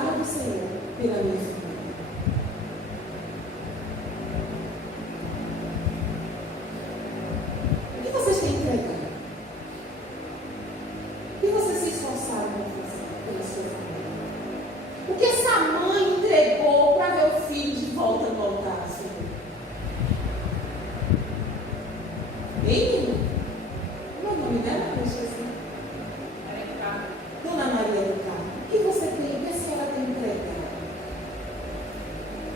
entregado, Senhor, pela minha família? O que vocês têm entregado? O que vocês se esforçaram para fazer pela sua família? O que essa mãe entregou para ver o filho de volta no altar, Senhor? Hein? Qual é o nome dela? Eu esqueci. Dona Maria do Carmo. O que você tem? O que a senhora tem entregado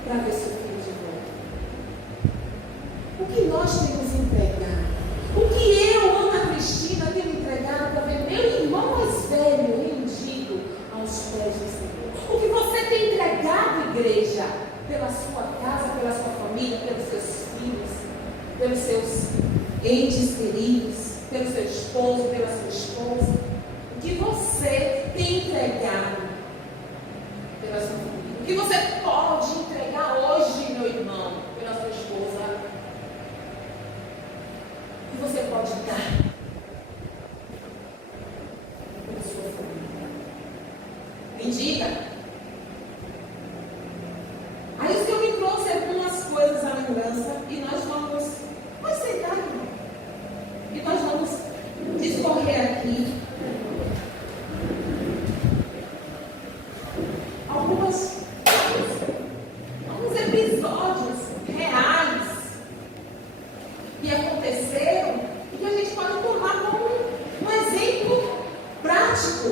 para ver seu filho de volta? O que nós temos entregado? O que eu, Ana Cristina, tenho entregado para ver meu irmão mais velho rendido aos pés do Senhor? O que você tem entregado, igreja, pela sua casa, pela sua família, pelos seus filhos, pelos seus entes queridos, pelo seu esposo, pela sua esposa? O que você tem entregado pela sua família? O que você pode entregar hoje, meu irmão, pela sua esposa? O que você pode dar pela sua família? Me diga. Aí o Senhor me trouxe algumas coisas à lembrança e nós vamos sentar, irmão. E nós vamos discorrer aqui alguns episódios reais que aconteceram e que a gente pode tomar como um exemplo prático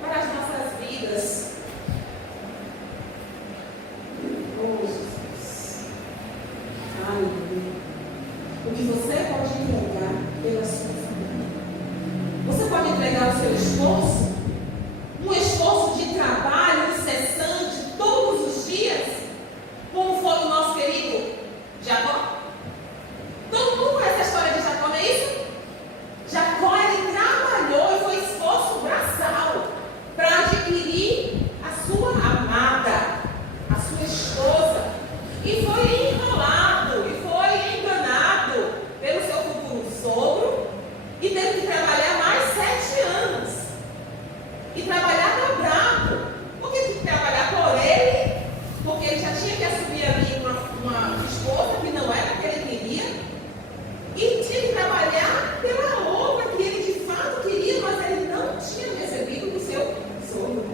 para as nossas vidas. Oh, Jesus. Aleluia. O que você pode entregar pela sua família? Você pode entregar o seu esforço? Um esforço de trabalho incessante todos os dias? Como foi o nosso querido Jacó? Todo mundo conhece a história de Jacó, não é isso? Jacó, ele trabalhou e foi esforço braçal para adquirir a sua amada, a sua esposa. E foi enrolado, e foi enganado pelo seu futuro sogro e teve que trabalhar mais 7 anos. E trabalhar dobrado. Por que tinha que trabalhar por ele? Porque ele já tinha que assumir ali uma esposa que não era a que ele queria. E tinha que trabalhar pela outra que ele de fato queria, mas ele não tinha recebido do seu sogro.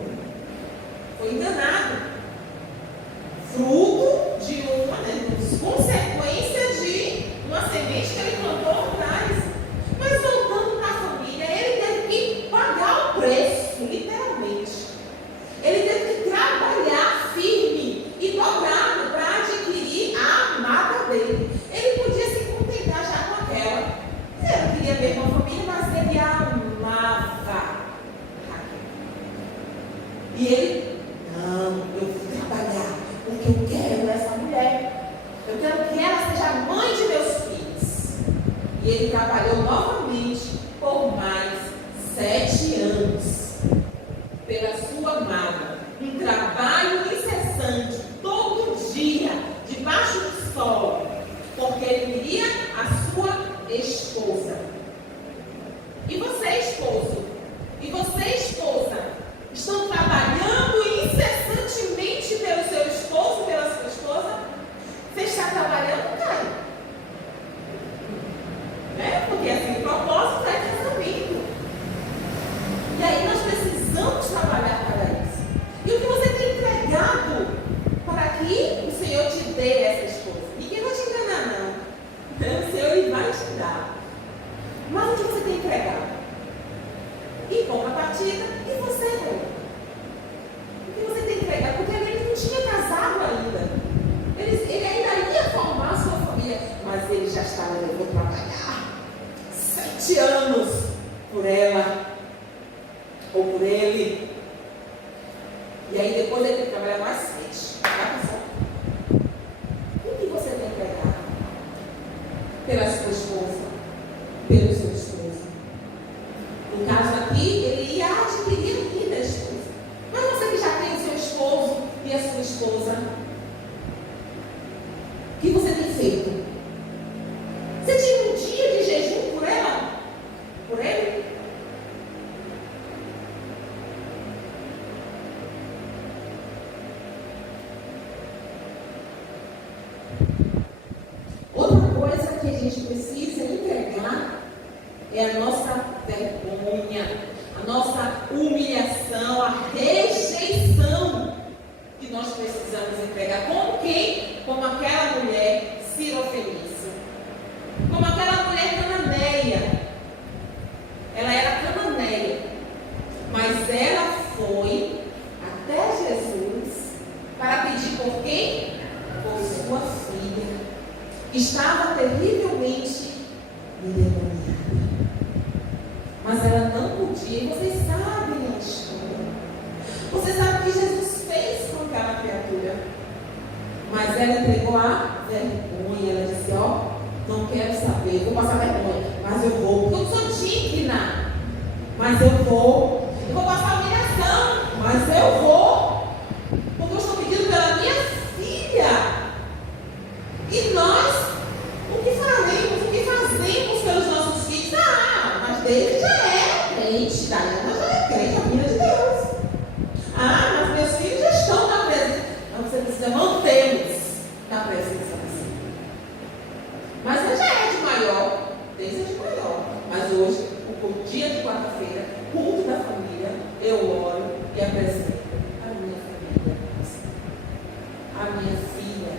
Foi enganado. Fruto de uma consequência de uma semente que ele plantou atrás. Mas voltando para a família, ele teve que pagar o preço, literalmente. Ele teve que trabalhar firme e dobrado para adquirir a amada dele. Ele podia se contentar já com aquela. Ele não queria ver uma família, mas ele amava. E ele, não, eu vou trabalhar, porque eu quero essa mulher. Eu quero que ela seja a mãe de meus filhos. E ele trabalhou novamente por mais 7 anos pela sua amada. Um trabalho incessante, todo dia, debaixo do sol, porque ele queria a sua esposa. E você, esposo, e você, esposa, estão trabalhando incessantemente pelo seu esposo, pela sua esposa? Você está trabalhando, Caio? Né? Porque assim, o propósito é casamento. E aí nós precisamos trabalhar para isso. E o que você tem entregado para que o Senhor te dê essa esposa? Ninguém vai te enganar, não. O Senhor ele vai te dar. Mas o que você tem entregado? E contrapartida, e você, irmão? O que você tem entregado? Porque ele não tinha casado ainda. Ele ainda ia formar a sua família, mas ele já estava levando para trabalhar 7 anos por ela ou por ele. E aí depois ele tem que trabalhar mais 7. Vai passar. O que você tem entregado pela sua esposa, pelo seu esposo? No caso aqui, ele ia adquirir a vida da esposa. Mas você que já tem o seu esposo e a sua esposa, o que você tem feito? Você tinha um dia de jejum por ela? Por ele? é a nossa vergonha, a nossa humilhação, a rejeição que nós precisamos entregar. Como quem? Como aquela mulher sirofenícia, como aquela mulher cananeia. Ela era cananeia, mas ela foi até Jesus para pedir por quem? Por sua filha. Estava terrivelmente endemoniada, mas ela não podia. E vocês sabem a história. Vocês sabem o que Jesus fez com aquela criatura. Mas ela entregou a vergonha. Ela disse: ó, não quero saber, vou passar vergonha, mas eu vou, porque eu sou digna. Mas eu vou passar humilhação, mas eu vou, porque eu estou pedindo pela minha filha. E nós, o que faremos, o que fazemos pelos nossos filhos? Ah, mas David já é crente, Diana já é crente, a filha de Deus. Ah, mas meus filhos já estão na presença. Então você precisa mantê-los na presença do Senhor. Mas ele já é de maior, Deus é de maior. Mas hoje, o dia de quarta-feira, culto da família, eu oro e apresento a minha família, a minha filha.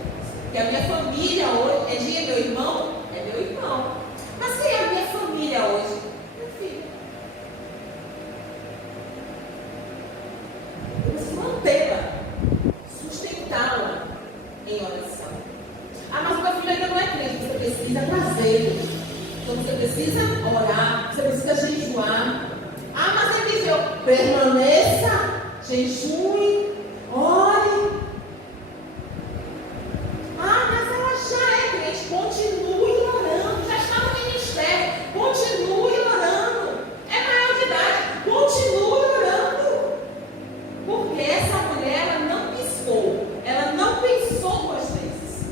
Que a minha família hoje, é dia meu irmão? É meu irmão. Mas quem é a minha família hoje? Minha filha. Eu preciso mantê-la, sustentá-la em oração. Ah, mas o meu filho ainda não é crente. Você precisa trazê-lo. Então você precisa orar, você precisa jejuar. Ah, mas ele disse: permaneça, jejue, ore. Ah, mas ela já é crente, continue orando. Já está no ministério, continue orando. É maior de idade, continue orando. Porque essa mulher, ela não piscou, ela não pensou duas vezes.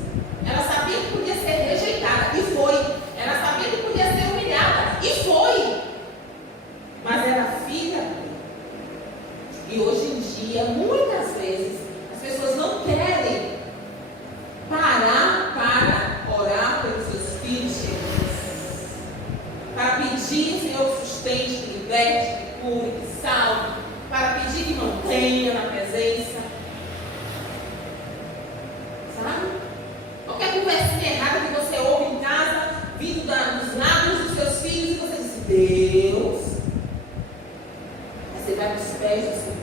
Ela sabia que podia ser rejeitada e foi. Ela sabia que podia ser humilhada e foi. Mas era filha. E hoje em dia, muitas vezes, as pessoas não querem parar para orar pelos seus filhos, para pedir, Senhor, que sustente, que liberte, que cure, que salve, para pedir que mantenha na presença. Sabe? Qualquer conversinha errada que você ouve em casa, vindo dos lábios dos seus filhos, e você diz: Deus. Aí você vai para os pés do Senhor.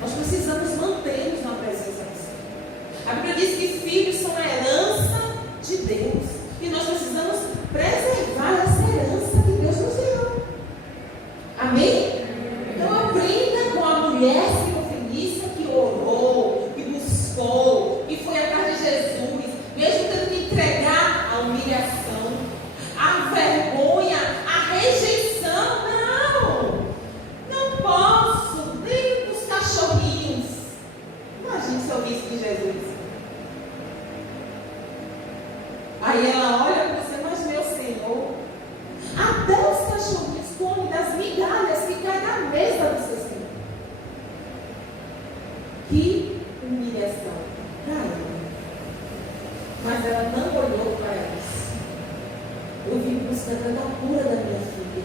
Nós precisamos manter-nos na presença do Senhor. A Bíblia diz que filhos são a herança de Deus. E nós precisamos preservar essa herança que Deus nos deu. Amém? Então aprenda com a mulher sirofenícia que orou, que buscou, que foi atrás de Jesus, mesmo tendo que entregar a humilhação, a vergonha, a rejeição. Não posso, nem os cachorrinhos. Imagine se eu visse de Jesus. Aí ela olha para você: mas meu Senhor, até os cachorrinhos comem das migalhas que caem na mesa do seu Senhor. Que humilhação para ela. Mas ela não olhou para isso. Eu vim buscando a cura da minha filha.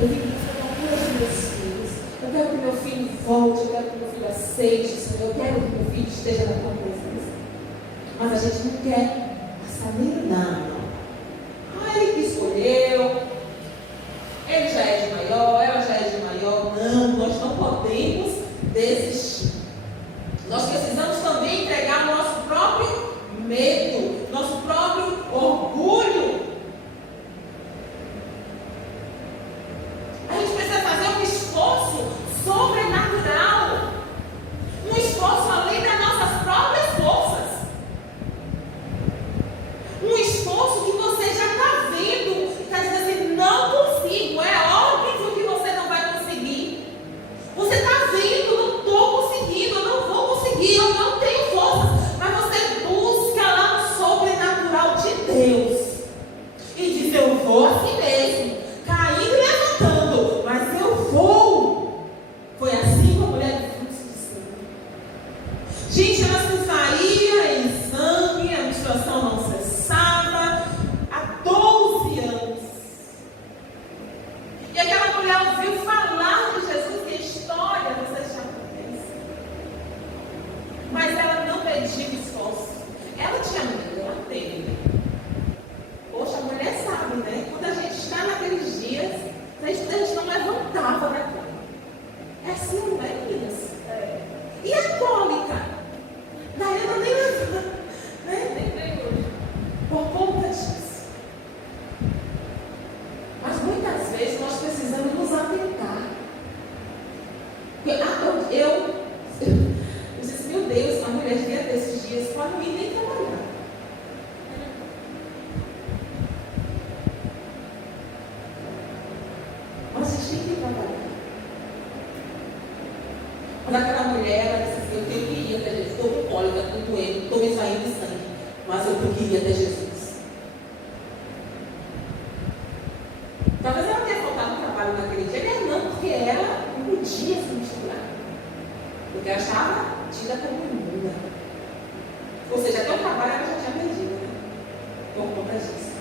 Eu vim buscando a cura dos meus filhos. Eu quero que meu filho volte. Eu quero que meu filho aceite, Senhor. Eu quero que meu filho esteja na tua presença. Mas a gente não quer passar nem nada. Ah, ele que escolheu. Ele já é de maior, ela já é de maior. Não, nós não podemos desistir. Nós precisamos também entregar o nosso próprio medo, nosso próprio orgulho. A gente precisa fazer um esforço sobrenatural, um esforço além das nossas próprias forças, um esforço que você já está vendo, está dizendo assim: não consigo. É óbvio que você não vai conseguir. Você está vendo, não estou conseguindo. A gente não levantava da cama. É assim, não é, meninas? E a cólica? Daiana nem levanta, né? Nem vem hoje. Por conta disso. Mas muitas vezes nós precisamos nos atentar. Eu disse, meu Deus, a mulher devia ter esses dias para não ir nem trabalhar. Mas a gente tem que ir trabalhar. Quando aquela mulher, ela disse assim, eu queria ter Jesus, estou com cólica, estou doendo, estou me saindo de sangue, mas eu queria ter Jesus. Talvez ela tenha faltado no trabalho naquele dia, mas não, porque ela não podia se misturar. Porque ela estava tida como imunda. Ou seja, até o trabalho ela já tinha perdido, né? Por conta disso.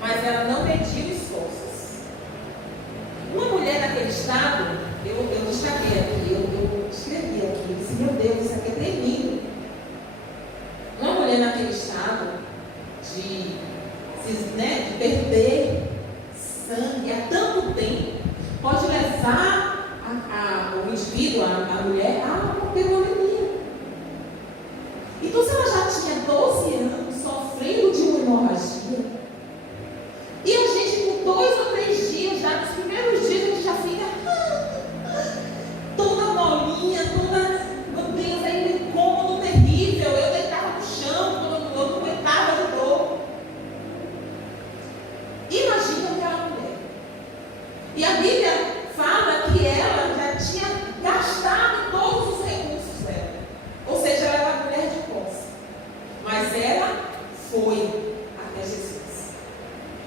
Mas ela não mediu esforços. Uma mulher naquele estado, eu destaquei aqui, eu escrevi aqui, eu disse, meu Deus, isso aqui é terrível. Uma mulher naquele estado de perder sangue há tanto tempo, pode levar o indivíduo, a mulher, a ter uma anemia. Então, se ela já tinha 12 anos sofrendo de uma hemorragia, e a gente, por 2 ou 3 dias, já nos primeiros dias, a gente já fica toda molinha, toda, meu Deus, aí um incômodo terrível. Eu deitava no chão, quando eu não aguentava de dor. Imagina aquela mulher. E a Bíblia fala que ela já tinha gastado todos os recursos dela. Ou seja, ela era mulher de posse. Mas ela foi até Jesus.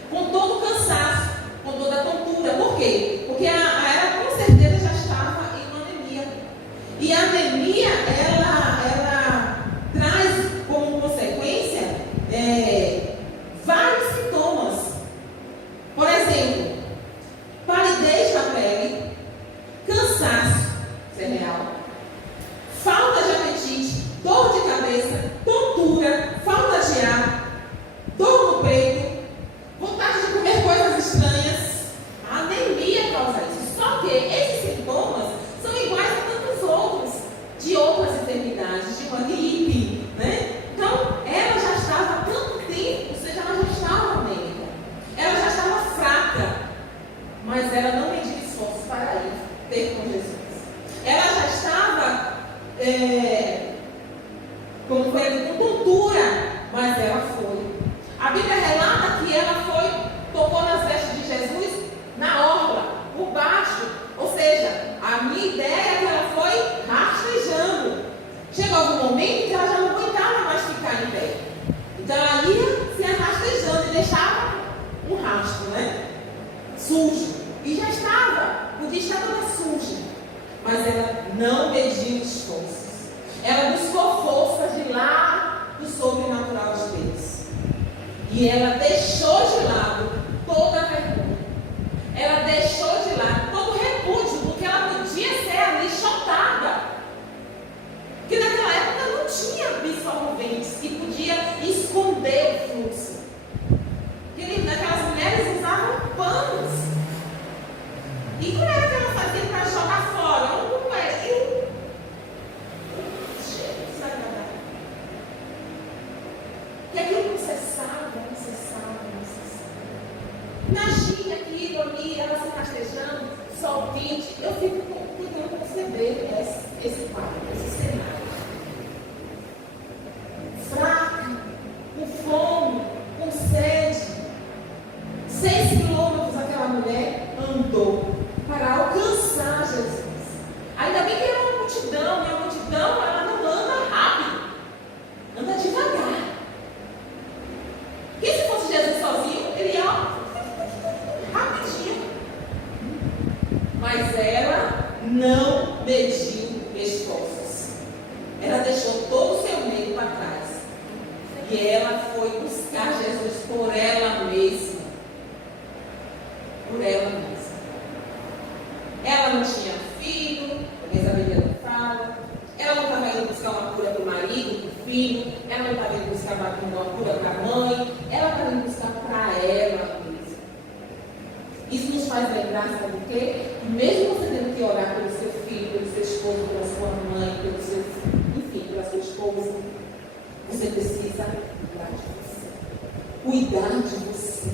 Com todo o cansaço, com toda a tontura. Por quê? Porque ela com certeza já estava em uma anemia. E a anemia, ela traz como consequência vários sintomas. Por exemplo, palidez na pele, cansaço, isso é real, falta de apetite, dor de cabeça, tontura, falta de ar, dor no peito, vontade de comer coisas estranhas. A anemia causa isso. Só que esses sintomas são iguais a tantos outros, de outras enfermidades, de uma gripe, né? Então, ela já estava há tanto tempo, ou seja, ela já estava anêmica, ela já estava fraca, mas ela não mediu esforços para ir ter com Jesus. Ela já estava, como foi ali, com tontura, mas ela foi. A Bíblia relata que ela tocou nas vestes de Jesus na orla, por baixo. Ou seja, a minha ideia é que ela foi rastejando. Chegou algum momento que ela já não aguentava mais ficar em pé. Então ela ia se arrastejando e deixava um rastro, né? Sujo. E já estava, podia estar toda suja. Mas ela não mediu esforços. Ela buscou força de lá do sobrenatural de Deus. E ela deixou de lado toda a vergonha. Ela deixou de lado todo o repúdio, porque ela podia ser ali chotada. Porque naquela época não tinha absorventes que podia esconder o fluxo. Porque aquelas mulheres usavam panos. E como era que ela fazia para jogar fora? Como era? Cheiro desagradável. E aquilo não cessava. Imagina aquilo ali, ela se rastejando, sol quente. Eu fico tentando conceber esse quadro, esse cenário. Fraca, com fome, com sede. 6 quilômetros aquela mulher andou para alcançar Jesus. Ainda bem que era uma multidão, e a multidão ela não anda rápido, anda devagar. Porque se fosse Jesus sozinho, ele ia rapidinho. Mas ela não mediu esforços. Ela deixou todo o seu medo para trás. E ela foi buscar Jesus por ela mesma. Por ela mesma. Ela não tinha filho, talvez a Bíblia não fala. Ela não estava indo buscar uma cura para o marido, para o filho. Ela não estava indo buscar uma cura para a mãe. Ela estava indo buscar para ela mesma. Isso nos nos faz lembrar, sabe o quê? Mesmo você tendo que orar pelo seu filho, pelo seu esposo, pela sua mãe, pelo seu, enfim, pela sua esposa, você precisa cuidar de você. Cuidar de você.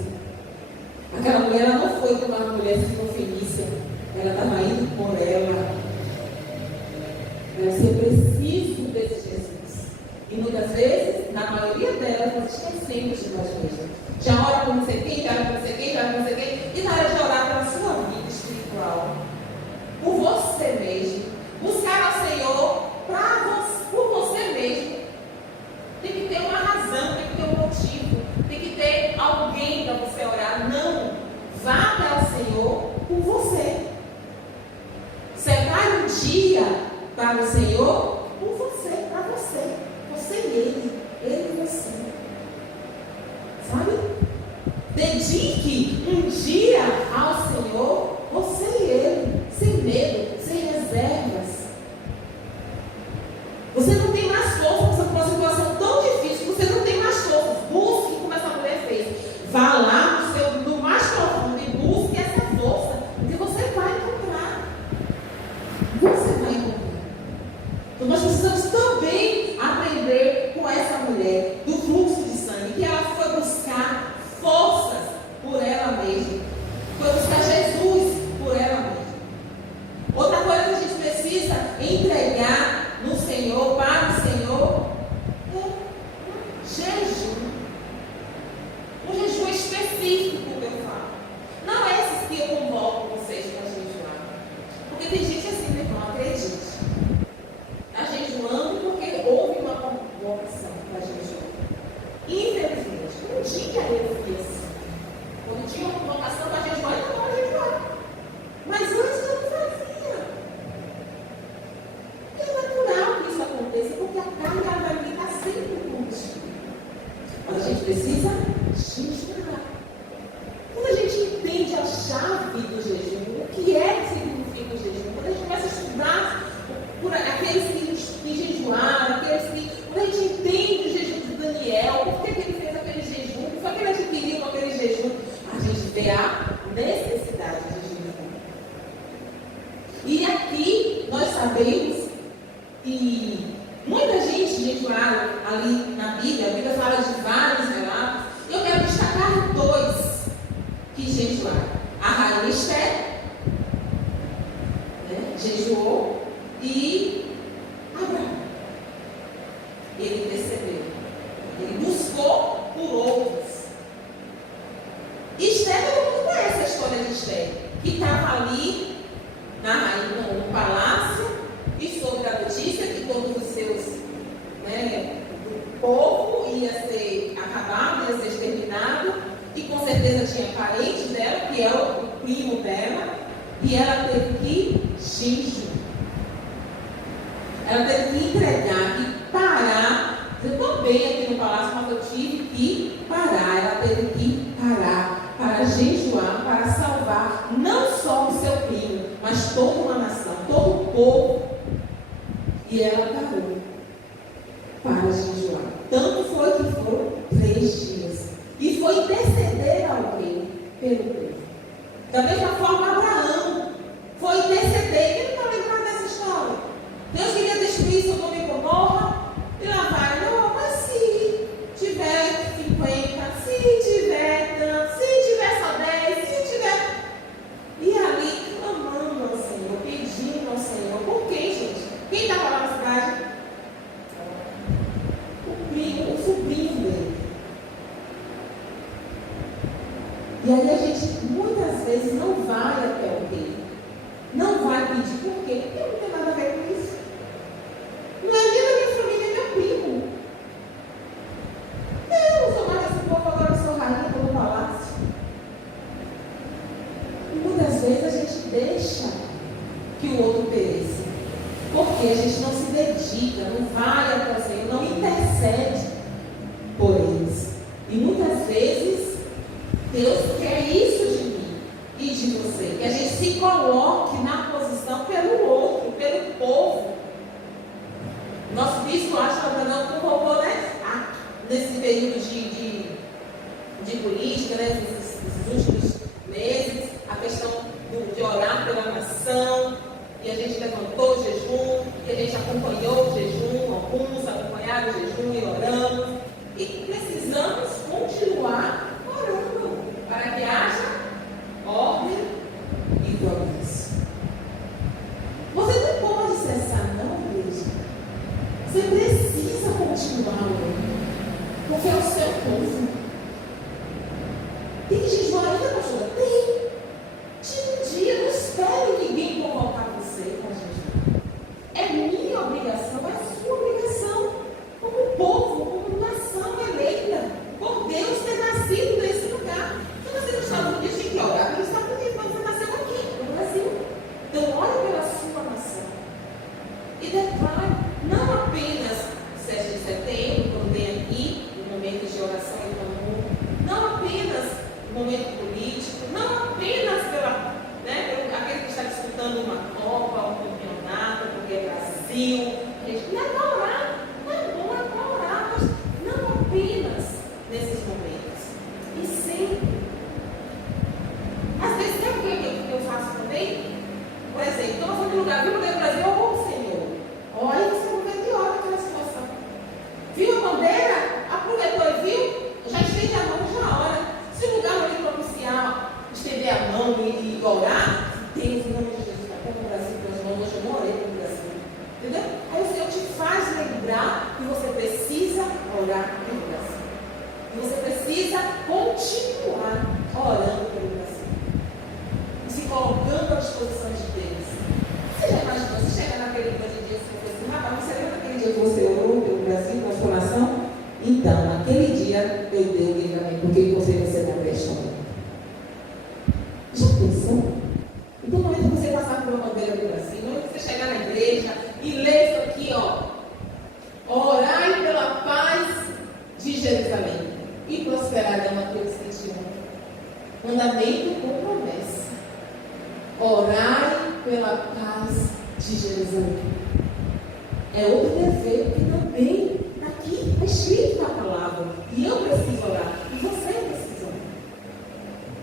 Aquela mulher, ela não foi como uma mulher fenícia. Ela estava indo por ela. Ela disse, eu preciso desse Jesus. E muitas vezes, na maioria delas, nós esquecemos de nós mesmos. Já ora por não sei quem, já ora por não sei quem, já ora por não sei quem. E na hora de orar pela sua vida espiritual, por você mesmo, buscar ao Senhor por você mesmo. Tem que ter uma razão, tem que ter um motivo, tem que ter alguém para você orar. Não, vá até o Senhor por você. Separe um dia para o Senhor por você, para você. Você e ele e você. Sabe? Dedique um dia ao Senhor, você e ele, sem medo, sem reservas. Você não tem mais força para uma situação tão difícil, você não tem mais força. Busque como essa mulher fez. Vá lá no mais profundo e busque essa força, porque você vai encontrar. Você vai encontrar. Então nós precisamos também aprender com essa mulher do fluxo de sangue, que ela foi buscar forças por ela mesma. Foi buscar Jesus por ela mesma. Outra coisa que a gente precisa entregar no Senhor, para o Senhor, é jejum. Um jejum específico que eu falo. Não é esses que eu convoco vocês para jejuar. Porque tem gente assim, meu irmão, acredite. Está jejuando porque houve uma convocação para jejuar. Infelizmente, um dia eu fui assim. Quando tinha uma convocação para jejuar, eu não estava jejuar. Mas antes eu não fazia. É natural que isso aconteça, porque a carne vai ficar sempre combustível. Mas a gente precisa jejuar. Quando a gente entende a chave do jejum, o que é que significa o jejum, quando a gente começa a estudar por aqueles que jejuaram, quando a gente entende o jejum de Daniel, por que ele fez aquele jejum, o que foi que ele adquiriu com aquele jejum, a gente vê a necessidade de jejum. E aqui nós sabemos que muita gente jejuaram ali na Bíblia, a Bíblia fala de vários relatos. Eu quero destacar dois que jejuaram. A rainha Esther, jejuou, e Abraão. Ele percebeu, ele buscou por outros. Esther, todo mundo conhece a história de Esther, que estava ali no palácio e soube a notícia que todos os seus, o povo ia ser acabado, ia ser exterminado, e com certeza tinha parente dela, que é o primo dela, e ela teve que jejuar. Ela teve que entregar, que parar. Eu estou bem aqui no palácio, mas eu tive que parar. Ela teve que parar para jejuar, para salvar não só o seu primo, mas toda uma nação, todo o povo. E ela parou para jejuar. Tanto foi que foram 3 dias. E foi interceder ao rei pelo povo. Da mesma forma, Abraão foi interceder. Quem não está lembrado dessa história? Deus queria destruir Sodoma e Gomorra. E lá vai, não, mas se tiver 50, se tiver tanto, se tiver só 10, se tiver. E ali clamando ao Senhor, pedindo ao Senhor. Por quê, gente? Quem estava lá na cidade? O sobrinho dele. E aí a gente muitas vezes não vai até o rei. Não vai pedir por quê? Porque não tem nada a ver com isso. Não é nem da minha família, é meu primo. Eu não sou mais desse povo, agora eu sou rainha, estou no palácio. E muitas vezes a gente deixa que o outro pereça. Porque a gente não se dedica, não vai até o Senhor, não intercede por eles. E muitas vezes Deus quer isso de mim e de você. Que a gente se coloque na posição pelo outro, pelo povo. Nosso bispo, acho que não convocou, nesse período de política, nesses últimos meses, a questão nação, e a gente levantou o jejum, e a gente acompanhou o jejum, alguns acompanharam o jejum e oramos, e precisamos continuar orando, para que haja ordem e progresso. Você não pode cessar, não, igreja. Você precisa continuar orando, porque é o seu povo. Tem jejum ainda, pastora? Tem. Tira um dia, não espere ninguém convocar você para jejum. É minha obrigação, é sua obrigação, como povo, como nação eleita, por Deus ter nascido nesse lugar. Se você nos Estados Unidos, tem que orar pelos Estados Unidos, mas você nasceu aqui, no Brasil. Então, ore pela sua nação. E declare, não apenas 7 de setembro, quando vem aqui, no momento de oração e clamor, não apenas no momento político, não apenas pelo aquele que está disputando uma Copa, um campeonato, porque é Brasil. Não é para orar, não é bom, é para orar, mas não apenas nesses momentos. E sempre. Às vezes, sabe o que eu faço também? Por exemplo, estou fazendo lugar, viu o Brasil, ô Senhor, olha, você não vê que hora aquela situação. Viu a bandeira? Aproveitou e viu? Já estende a mão, já ora. Se o lugar ali propiciar, estender a mão e orar, Deus, em nome de Jesus, está com o Brasil transformado. Hoje eu não orei pelo Brasil. Entendeu? Aí o Senhor te faz lembrar que você precisa orar pelo Brasil. E você precisa continuar orando pelo Brasil. E se colocando à disposição de Deus. Você já imaginou? Você chega naquele dia que você fala assim, rapaz, você lembra naquele dia que você orou pelo Brasil com a sua nação? Então, naquele dia eu dei o livramento, porque você recebeu a questão. Já pensou? Então, no momento que você passar por uma bandeira do Brasil, no momento que você chegar na igreja e ler isso aqui, orai pela paz de Jerusalém e prosperarão aqueles que te amam. Mandamento com promessa. Orai pela paz de Jerusalém. É outro dever que também aqui está escrito na palavra. E eu preciso orar. E você precisa orar.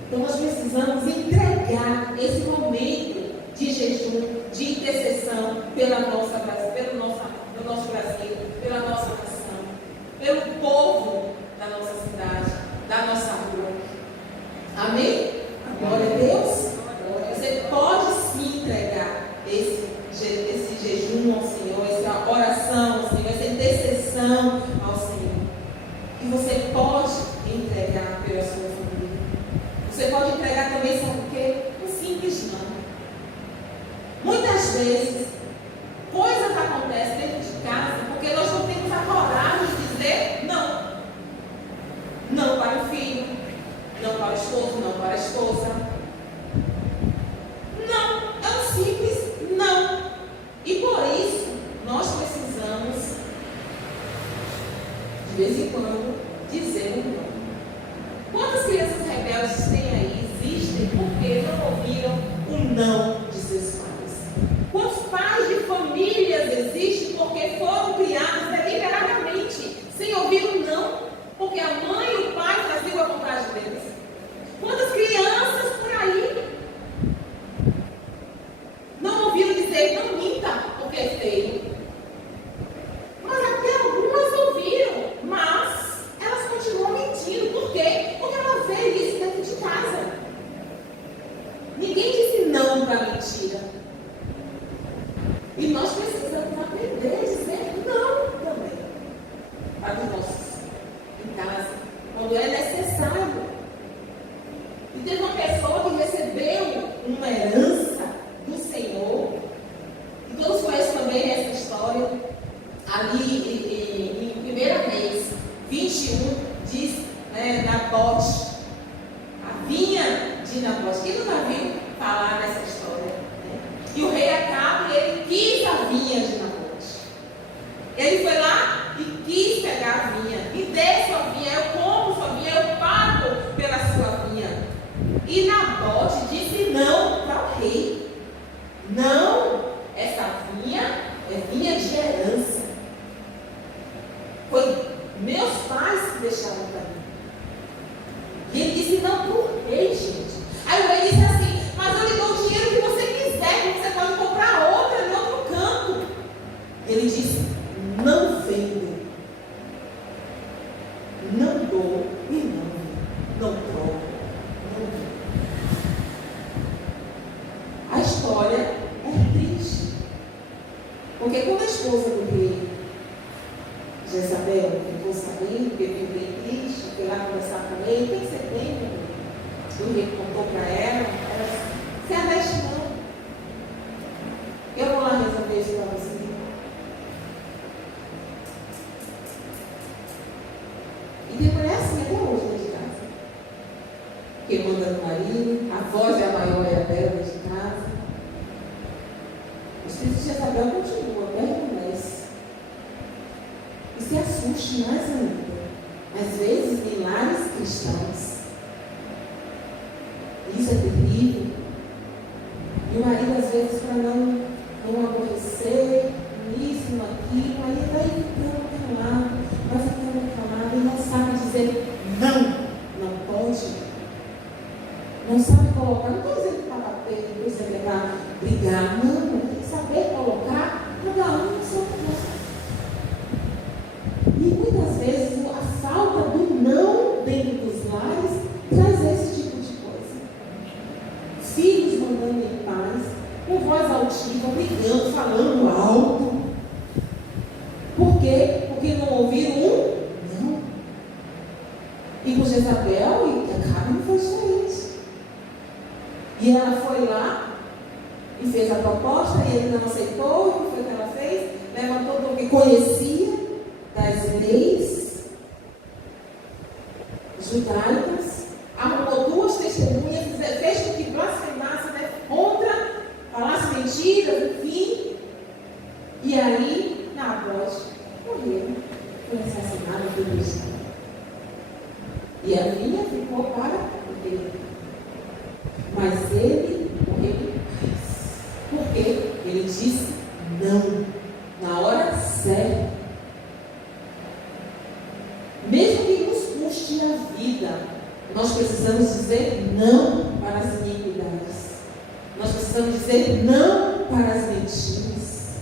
Então nós precisamos entregar esse momento de jejum, de intercessão pelo nosso Brasil, pela nossa nação, pelo povo da nossa cidade, da nossa rua. Amém? Glória a Deus. Você pode sim entregar esse jejum ao Senhor, essa oração ao Senhor, essa intercessão ao Senhor. E você pode entregar pela sua família. Você pode entregar também, sabe o quê? Um simples não. Muitas vezes, coisas acontecem dentro de casa porque nós não temos a coragem de dizer não. Não para o filho, não para o esposo, não para a esposa. Não, é um simples não. E por isso, nós precisamos, de vez em quando, dizer um não. Quantas crianças rebeldes tem aí, existem, porque não ouviram o não de seus pais? Quantos pais de famílias existem porque foram criados deliberadamente, sem ouvir o não, porque a mãe e o pai faziam a vontade deles? Quantas crianças por aí não ouviram dizer não minta, porque é feio? Mas até algumas ouviram, mas elas continuam mentindo. Por quê? Porque ela vê isso dentro de casa. Ninguém disse não para a mentira. E nós precisamos aprender a dizer não também para os nossos em casa, quando é necessário. E teve uma pessoa que recebeu uma herança do Senhor, e todos conhecem também essa história, ali em 1 Reis 21, diz Nabote, a vinha de Nabote. Quem nunca viu falar nessa história? Né? E o rei Acabe, ele quis a vinha de Nabote. Ele foi lá e quis pegar a vinha, me dê sua vinha, eu como sua vinha, eu pago pela sua vinha. E Nabote disse não para o rei. Não, essa vinha é vinha de herança. Foi meus pais que deixaram para mim. E ele disse não para o rei, gente. Aí o rei disse assim, mas eu lhe dou o dinheiro que você quiser, história é triste. Porque quando a esposa do rei Jezabel ficou sabendo que ele veio triste, foi lá conversar com ele, o que você tem, meu rei? O rei contou para ela disse, se arreste não. Eu vou lá resolver isso para você. E depois é assim até hoje dentro de casa. Quem manda no marido, a voz é a maior e a bela dentro de casa. O espírito de Jezabel continua, permanece. E se assuste mais ainda. Às vezes, em lares cristãos. Isso é terrível. E o marido, às vezes, para não aborrecer, nisso, naquilo, aí vai ficando calado, e não sabe dizer não pode. Não sabe colocar, não estou dizendo para bater, não estou dizendo para brigar, não, tem que saber colocar cada um no seu lugar. E muitas vezes a falta do não dentro dos lares traz esse tipo de coisa. Filhos mandando em paz, com voz altiva, brigando, falando alto. Por quê? Porque não ouviram não. E com Jezabel, e Acabe não foi diferente. E ela foi lá e fez a proposta, e ele não aceitou. E o que foi que ela fez? Levantou porque conhecia das leis judaicas, arrumou duas testemunhas, fez com que blasfemasse contra, falasse mentiras, enfim. E aí, Nabote morreu, foi assassinado por isso. E a filha ficou para o rei. Mas ele morreu em paz. Por quê? Ele disse não, na hora certa. Mesmo que nos custe a vida, nós precisamos dizer não para as iniquidades. Nós precisamos dizer não para as mentiras.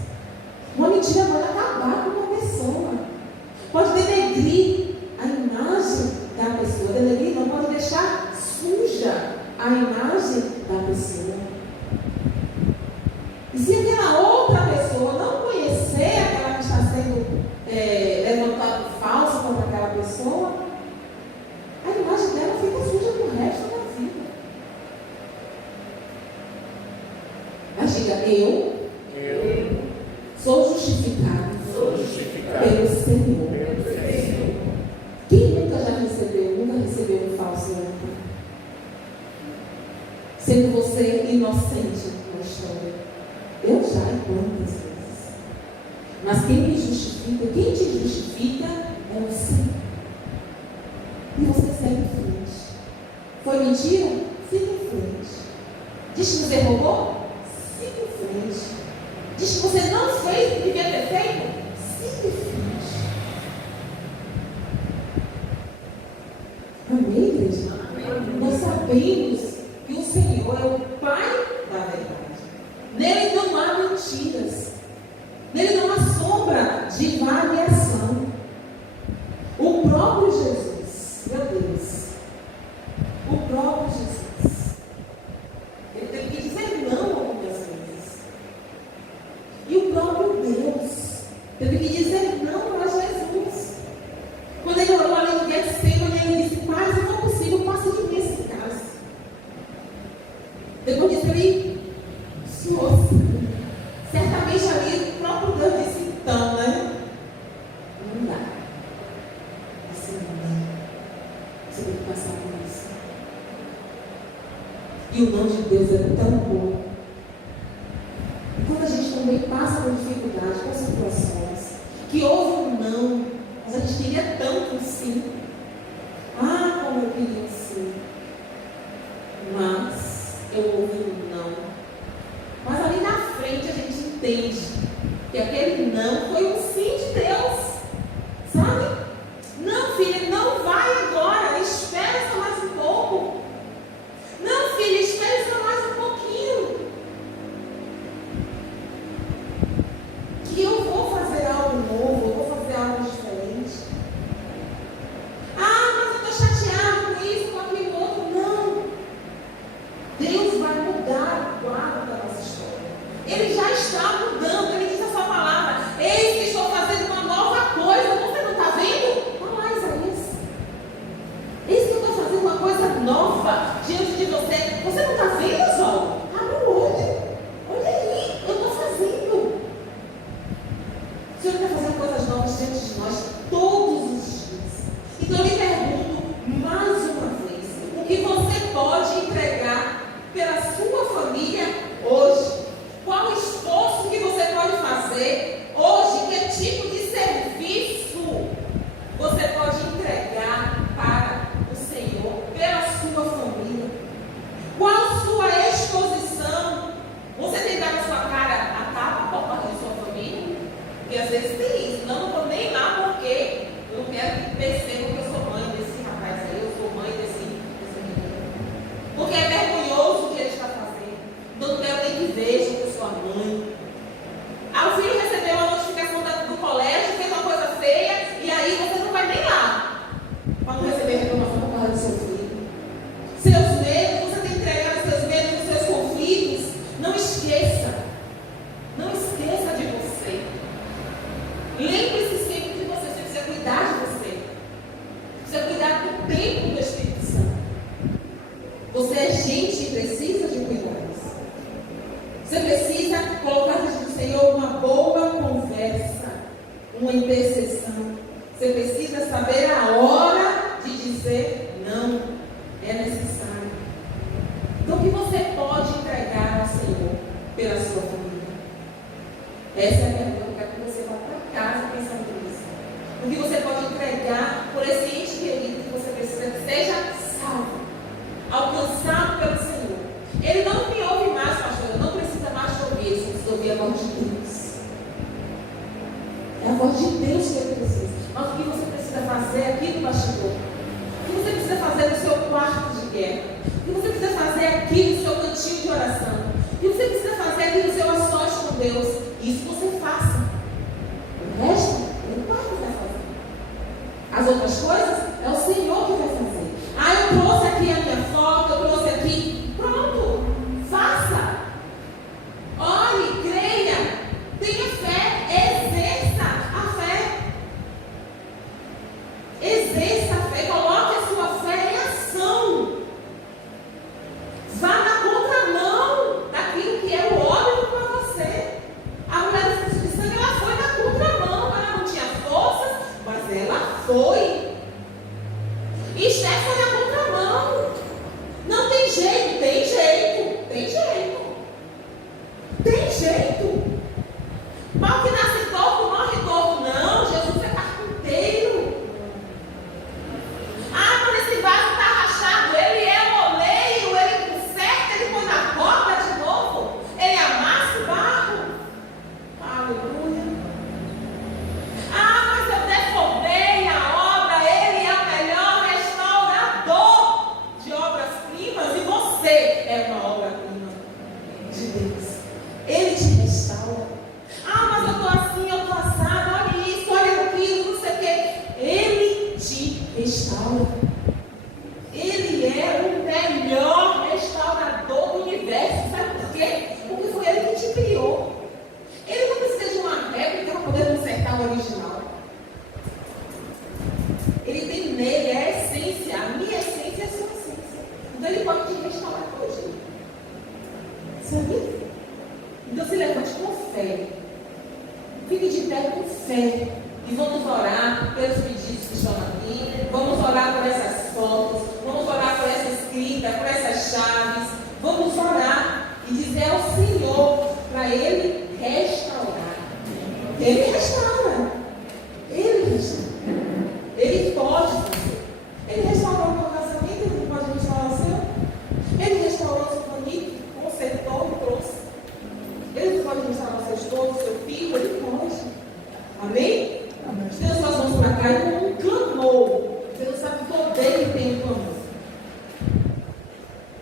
Uma mentira pode acabar com uma pessoa. Pode denegrir a imagem da pessoa. Denegrir não pode deixar suja a imagem da pessoa. E se aquela outra pessoa não conhecer aquela que está sendo levantada falsa contra aquela pessoa, a imagem dela fica suja pro resto da vida. Mas diga, eu sou justificado pelo Senhor. Quem nunca recebeu um falso âncora? Sendo você inocente na história. Eu já, quantas vezes. Mas quem me justifica, quem te justifica é o Senhor. E você segue em frente. Foi mentira? Siga em frente. Diz que você roubou? Siga em frente. Diz que você não fez o que devia ter feito? Siga em frente. Amém, igreja? Nós sabemos que o Senhor é o Pai da verdade. Nele não há mentiras. Nele não há sombra de variação. O próprio Jesus, meu Deus, o próprio Jesus, ele teve que dizer não algumas vezes. E o próprio Deus teve que dizer não a Jesus. Quando ele orou ali no Getsemane, ele disse: Pai, se for possível, passe de mim esse cálice. Depois disso, ele, Senhor, certamente ali o próprio Deus disse: então, né? Não dá. Assim não dá. Você tem que passar por isso. E o nome de Deus é tão bom. E quando a gente também passa por dificuldades, por situações, que houve um não, mas a gente queria tanto um sim. Ah, como eu queria um sim. Mas eu ouvi um não. Mas ali na frente a gente entende que aquele não foi um sim de Deus. Sabe? Não, filha, não vai agora. Espera só mais um pouco. Não, filha, espera só mais um pouquinho. Que eu vou fazer algo novo, eu vou fazer algo diferente. Ah, mas eu estou chateado com isso, com aquilo outro. Não. Deus vai mudar o quadro da nossa história. Ele já está mudando. Ele diz a sua palavra: eis que estou fazendo uma nova coisa. Você não está vendo? Olha lá, Isaías. Eis que eu estou fazendo uma coisa nova diante de você. Você não está vendo, João? Abre o olho. Olha aí, eu estou fazendo. O Senhor está fazendo coisas novas diante de nós todos os dias. Então eu lhe pergunto mais uma vez: o que você pode entregar pela sua família hoje? Qual o esforço que você pode fazer hoje? Que tipo de serviço você pode entregar para o Senhor pela sua família? Qual sua exposição? Você tem dado a sua cara a tapa por parte da sua família? Porque às vezes tem isso. Não vou nem lá porque eu não quero que percebam que eu sou mãe desse rapaz aí, eu sou mãe desse menino. Porque é vergonhoso o que ele está fazendo. Então não quero nem que vejam que eu sou a mãe. Ah, o filho recebeu uma notificação do colégio, fez uma coisa feia, e aí você não vai nem lá para não receber reclamação por causa do seu filho. Seus medos, você tem que entregar os seus medos, os seus conflitos. Não esqueça. Não esqueça de você. Lembre-se sempre de você. Você precisa cuidar de você. Precisa cuidar do tempo do Espírito Santo. Você é gente e precisa de cuidar disso. Você precisa colocar diante do Senhor uma boa conversa, uma intercessão. Você precisa saber a hora de dizer não. É necessário. Então, o que você pode entregar ao Senhor pela sua família? Essa é a pergunta. Eu quero que você vá para casa pensando nisso. O que você pode entregar por esse ente querido que você precisa que seja salvo, alcançado pelo Senhor. Ele não me ouve mais, pastor. Eu não precisa mais te ouvir. Ele precisa ouvir a voz de Deus. É a voz de Deus que ele precisa. Mas o que você precisa fazer aqui no bastidor? O que você precisa fazer no seu quarto de guerra? O que você precisa fazer aqui no seu cantinho de oração? O que você precisa fazer aqui no seu ações com Deus? Isso você faça. O resto, Ele vai fazer. As outras coisas, é o Senhor que vai fazer. Ah, eu trouxe aqui a minha foto, eu trouxe aqui. Pronto, faça. Ore, creia, tenha fé, exerça a fé. Exerça a fé, coloque a sua fé em ação. Vá na contramão daquilo que é o óbvio para você. A mulher do fluxo de sangue, ela foi na contramão. Ela não tinha forças, mas ela foi. Esther foi na contramão. Não tem jeito, tem jeito, tem jeito. Tem jeito. Mal que nasce torto, morre torto. Não, Jesus é carpinteiro. Ah, mas esse vaso está rachado. Ele é o oleiro, ele conserta, ele põe na roda de novo. Ele amassa o barro. Aleluia. Ah, mas eu deformei a obra. Ele é o melhor restaurador de obras-primas. E você é uma obra-prima de Deus. Ele te restaura. Ah, mas eu estou assim, eu estou assado. Olha isso, olha aquilo, não sei o quê. Ele te restaura. Ele é o melhor restaurador do universo. Sabe por quê? Porque foi Ele que te criou. Ele não precisa de uma réplica para poder consertar o original. Ele tem nele a essência, a minha essência é a sua essência. Então Ele pode te restaurar hoje. Sabe? Então se levante com fé. Fique de pé com fé. E vamos orar pelos pedidos que estão aqui. Vamos orar por essas fotos. Vamos orar por essa escrita, por essas chaves. Vamos orar e dizer ao Senhor para Ele restaurar. Ele restaura. Ele restaura. Ele pode fazer. Ele restaurou o meu casamento, Ele pode restaurar o seu. Ele restaurou a sua família, consertou e trouxe. Ele pode restaurar o seu esposo, o seu filho, Ele pode. Amém? Estenda suas mãos para cá e com um clamor. Você não sabe o poder que tem o clamor.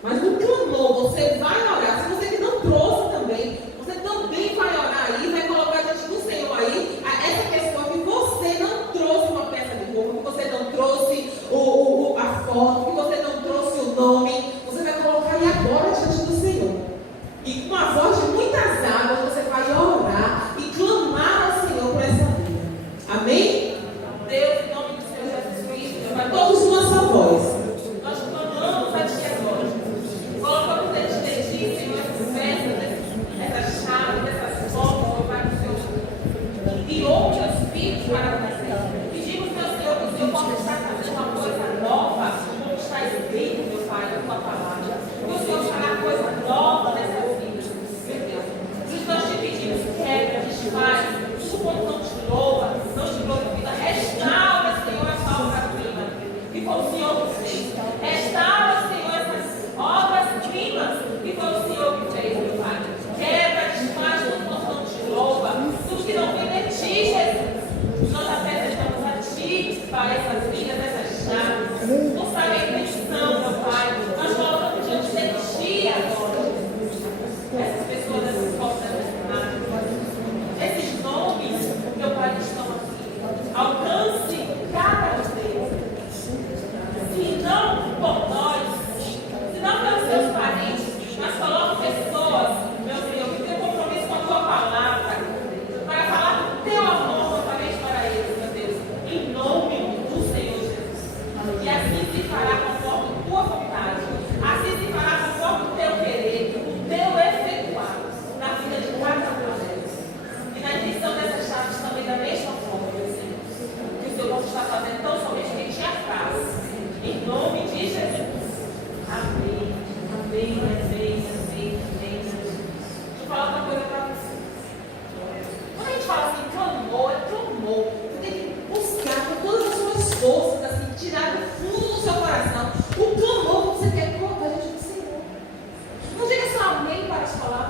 Mas no clamor, você vai orar. Se você que não trouxe também, você também vai orar aí, vai colocar diante do Senhor aí essa pessoa que você não trouxe uma peça de roupa, que você não trouxe a foto, que você não trouxe o nome. Você vai colocar aí agora diante do Senhor. E com a voz de muitas águas,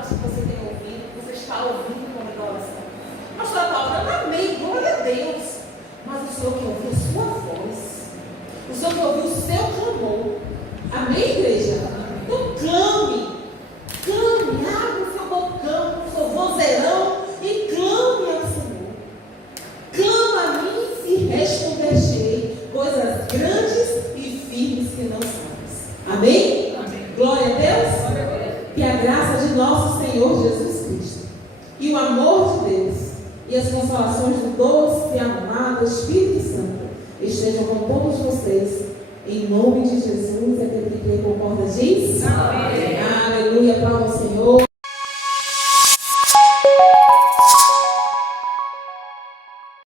que você tem ouvido, que você está ouvindo como adoração. Mas ela está orando, amém, glória a Deus. Mas o Senhor quer ouvir a sua voz. O Senhor quer ouvir o seu clamor. Amém, igreja? Então clame. Clame, abre o seu bocão, o seu vozeirão e clame ao Senhor. Clama a mim e responder-te coisas grandes e firmes que não sabes. Amém? Amém. Glória a Deus. Que a graça de nosso Senhor Jesus Cristo e o amor de Deus e as consolações do doce e amado Espírito Santo estejam com todos vocês. Em nome de Jesus, aquele que concorda diz amém. Aleluia, aplauda o Senhor.